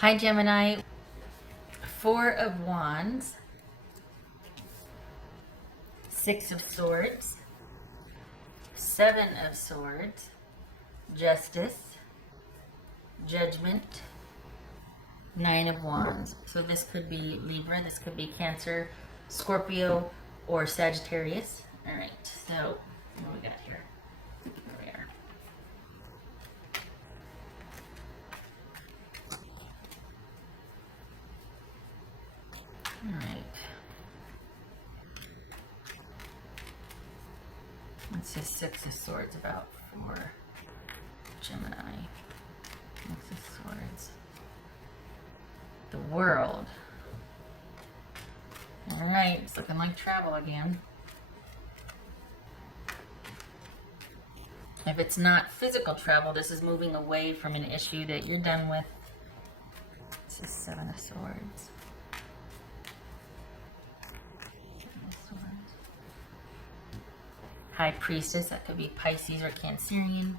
Hi Gemini, Four of Wands, Six of Swords, Seven of Swords, Justice, Judgment, Nine of Wands. So this could be Libra, this could be Cancer, Scorpio, or Sagittarius. All right, so what do we got here? Here we are. All right. What's this Six of Swords about for Gemini? Six of Swords. The world. All right, it's looking like travel again. If it's not physical travel, this is moving away from an issue that you're done with. This is Seven of Swords. High Priestess, that could be Pisces or Cancerian.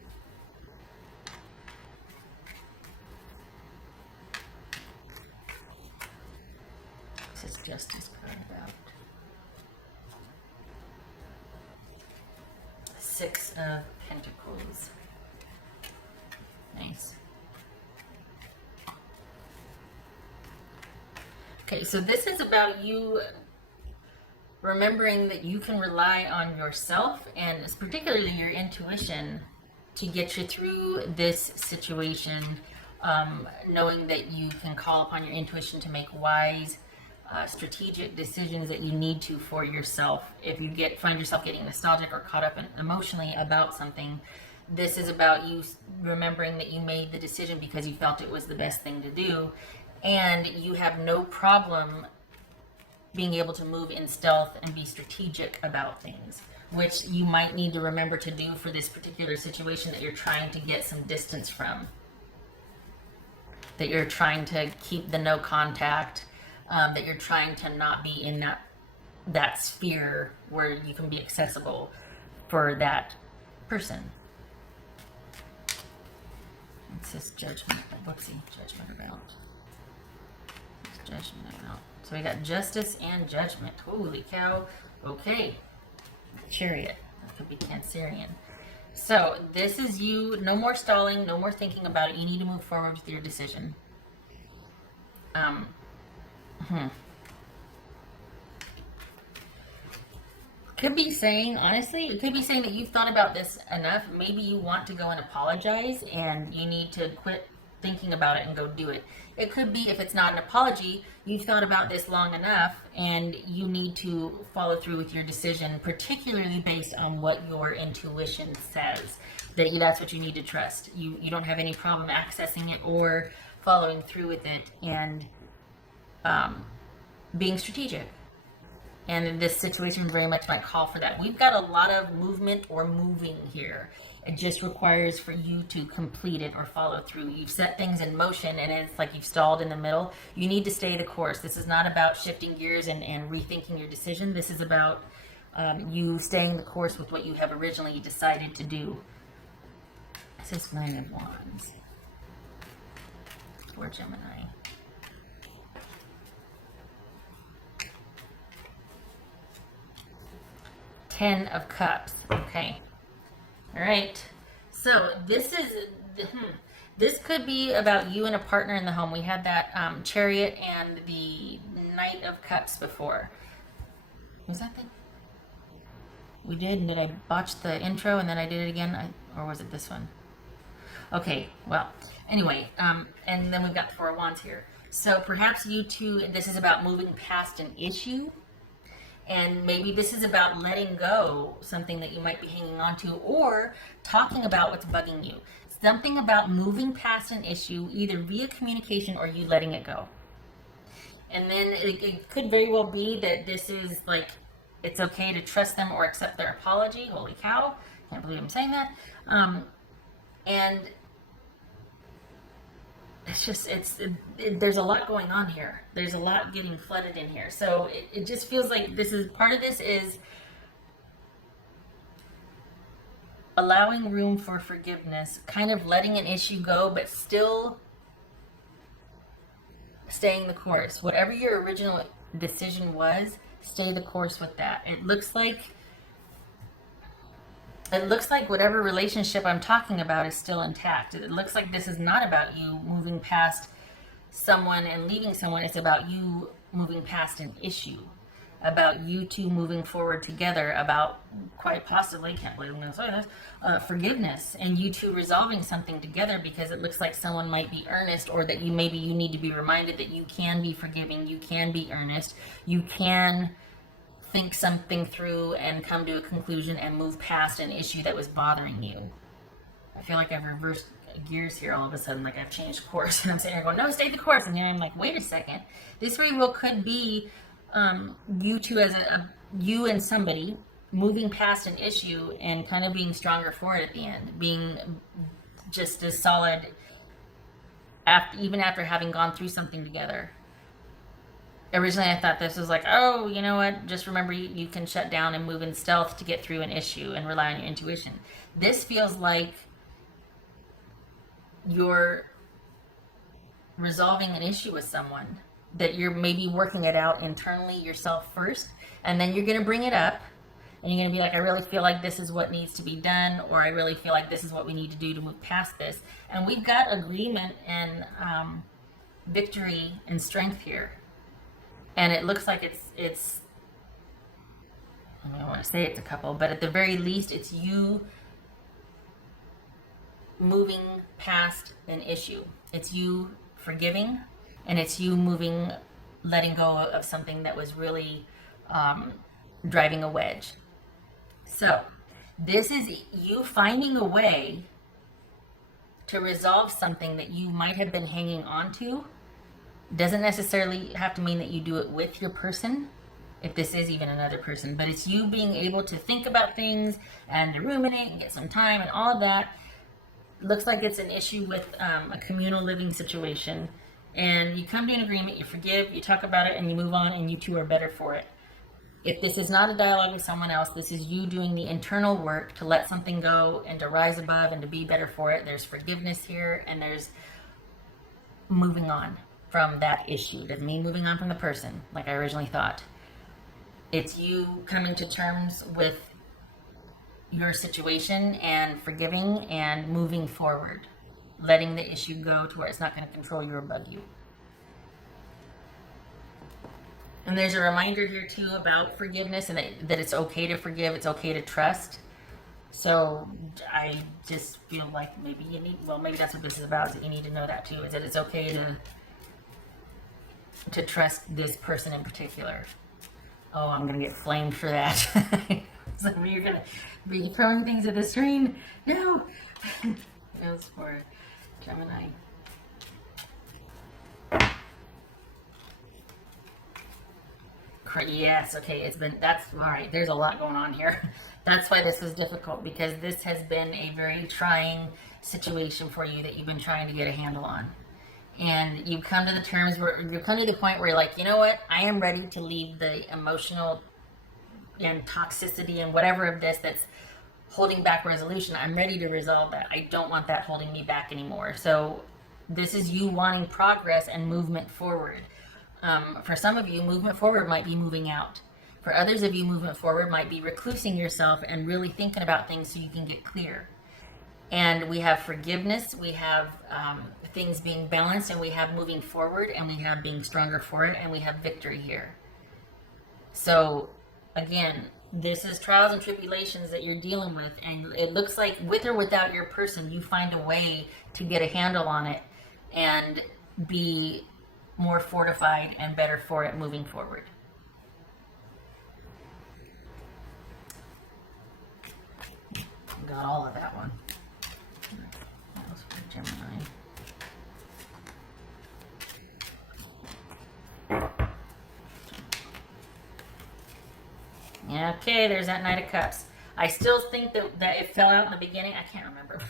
This is Justice card about. Six of Pentacles. Nice. Okay, so this is about you remembering that you can rely on yourself and particularly your intuition to get you through this situation, knowing that you can call upon your intuition to make wise, strategic decisions that you need to for yourself. If you find yourself getting nostalgic or caught up emotionally about something, this is about you remembering that you made the decision because you felt it was the best thing to do, and you have no problem being able to move in stealth and be strategic about things, which you might need to remember to do for this particular situation that you're trying to get some distance from, that you're trying to keep the no contact, that you're trying to not be in that sphere where you can be accessible for that person. It's this Judgment. What's the Judgment about? What's Judgment about? So we got Justice and Judgment. Holy cow. Okay. Chariot. That could be Cancerian. So this is you. No more stalling. No more thinking about it. You need to move forward with your decision. Could be saying, honestly, it could be saying that you've thought about this enough. Maybe you want to go and apologize and you need to quit thinking about it and go do it. It could be, if it's not an apology, you've thought about this long enough and you need to follow through with your decision, particularly based on what your intuition says. That's what you need to trust. You don't have any problem accessing it or following through with it and being strategic. And this situation very much might call for that. We've got a lot of movement or moving here. It just requires for you to complete it or follow through. You've set things in motion and it's like you've stalled in the middle. You need to stay the course. This is not about shifting gears and rethinking your decision. This is about you staying the course with what you have originally decided to do. This is Nine of Wands for Gemini. Ten of Cups. Okay. All right. So this could be about you and a partner in the home. We had that Chariot and the Knight of Cups before. Was that the? We did, and did I botch the intro and then I did it again? Or was it this one? Okay. Well, anyway, and then we've got the Four of Wands here. So perhaps you two. This is about moving past an issue. And maybe this is about letting go something that you might be hanging on to, or talking about what's bugging you. Something about moving past an issue, either via communication or you letting it go. And then it could very well be that this is like, it's okay to trust them or accept their apology. Holy cow. Can't believe I'm saying that. And it's just, there's a lot going on here. There's a lot getting flooded in here. So it just feels like part of this is allowing room for forgiveness, kind of letting an issue go, but still staying the course. Whatever your original decision was, stay the course with that. It looks like whatever relationship I'm talking about is still intact. It looks like this is not about you moving past someone and leaving someone. It's about you moving past an issue, about you two moving forward together, about quite possibly, can't believe I'm going to say this, forgiveness, and you two resolving something together, because it looks like someone might be earnest, or that you need to be reminded that you can be forgiving, you can be earnest, you can think something through and come to a conclusion and move past an issue that was bothering you. I feel like I've reversed gears here all of a sudden, like I've changed course, and I'm sitting here going, no, stay the course, and here I'm like, wait a second, this free will could be you two as you and somebody moving past an issue and kind of being stronger for it at the end, being just as solid even after having gone through something together. Originally, I thought this was like, oh, you know what? Just remember, you can shut down and move in stealth to get through an issue and rely on your intuition. This feels like you're resolving an issue with someone, that you're maybe working it out internally yourself first, and then you're going to bring it up, and you're going to be like, I really feel like this is what needs to be done, or I really feel like this is what we need to do to move past this. And we've got agreement and victory and strength here. And it looks like it's I don't want to say it's a couple, but at the very least, it's you moving past an issue. It's you forgiving, and it's you letting go of something that was really driving a wedge. So this is you finding a way to resolve something that you might have been hanging on to. Doesn't necessarily have to mean that you do it with your person, if this is even another person, but it's you being able to think about things and to ruminate and get some time and all of that. Looks like it's an issue with a communal living situation, and you come to an agreement, you forgive, you talk about it, and you move on, and you two are better for it. If this is not a dialogue with someone else, this is you doing the internal work to let something go and to rise above and to be better for it. There's forgiveness here, and there's moving on from that issue. Doesn't mean moving on from the person, like I originally thought. It's you coming to terms with your situation and forgiving and moving forward, letting the issue go to where it's not going to control you or bug you. And there's a reminder here too about forgiveness, and that it's okay to forgive, it's okay to trust. So I just feel like maybe maybe that's what this is about, is that you need to know that too, is that it's okay to trust this person in particular. Oh, I'm going to get flamed for that. Some of you are going to be throwing things at the screen. No! That was for Gemini. Yes, okay, that's, all right, there's a lot going on here. That's why this was difficult, because this has been a very trying situation for you that you've been trying to get a handle on. And you've come to the terms where you've come to the point where you're like, you know what, I am ready to leave the emotional and toxicity and whatever of this that's holding back resolution. I'm ready to resolve that. I don't want that holding me back anymore. So this is you wanting progress and movement forward. For some of you, movement forward might be moving out. For others of you, movement forward might be reclusing yourself and really thinking about things so you can get clear. And we have forgiveness, we have things being balanced, and we have moving forward, and we have being stronger for it, and we have victory here. So again, this is trials and tribulations that you're dealing with, and it looks like with or without your person, you find a way to get a handle on it and be more fortified and better for it moving forward. Got all of that one. That was for Gemini. Okay, there's that Knight of Cups. I still think that it fell out in the beginning. I can't remember.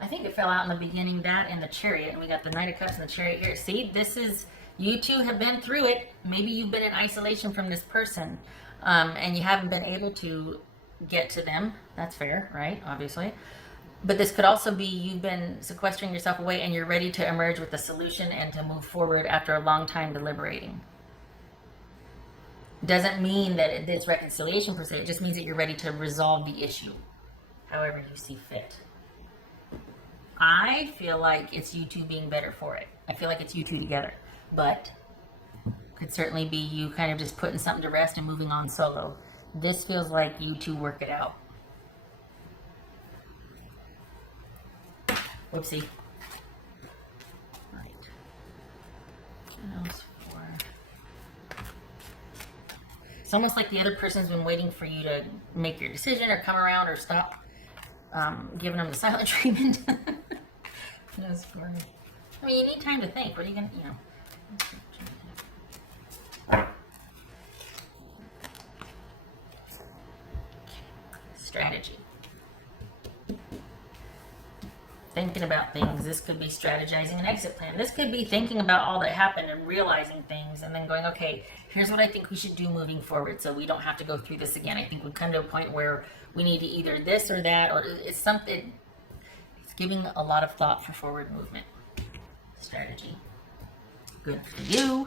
I think it fell out in the beginning, that and the Chariot. And we got the Knight of Cups and the Chariot here. See, this is, you two have been through it. Maybe you've been in isolation from this person, and you haven't been able to get to them. That's fair, right? Obviously. But this could also be you've been sequestering yourself away and you're ready to emerge with a solution and to move forward after a long time deliberating. Doesn't mean that it's reconciliation per se. It just means that you're ready to resolve the issue however you see fit. I feel like it's you two being better for it. I feel like it's you two together. But could certainly be you kind of just putting something to rest and moving on solo. This feels like you two work it out. Whoopsie. Right. What else for? It's almost like the other person's been waiting for you to make your decision or come around or stop giving them the silent treatment. What else for? I mean, you need time to think. What are you going to, you know? Strategy. Thinking about things. This could be strategizing an exit plan. This could be thinking about all that happened and realizing things and then going, okay, here's what I think we should do moving forward so we don't have to go through this again. I think we've come to a point where we need to either this or that, or it's something. It's giving a lot of thought for forward movement. Strategy. Good for you.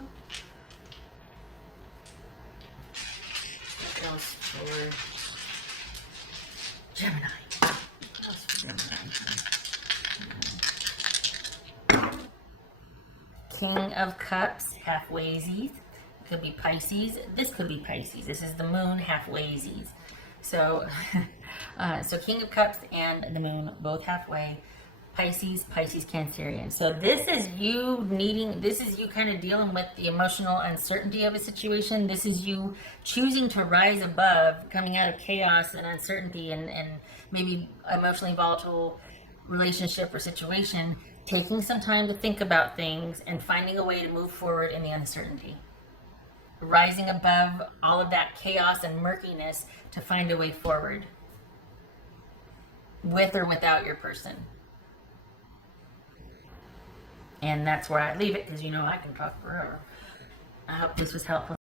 What else for Gemini? What else for Gemini? King of Cups, halfwaysies. Could be Pisces. This could be Pisces. This is the moon, halfwaysies. So, so King of Cups and the moon, both halfway. Pisces, Cancerian. So this is you kind of dealing with the emotional uncertainty of a situation. This is you choosing to rise above, coming out of chaos and uncertainty and maybe emotionally volatile relationship or situation, taking some time to think about things and finding a way to move forward in the uncertainty. Rising above all of that chaos and murkiness to find a way forward. With or without your person. And that's where I leave it because you know I can talk forever. I hope this was helpful.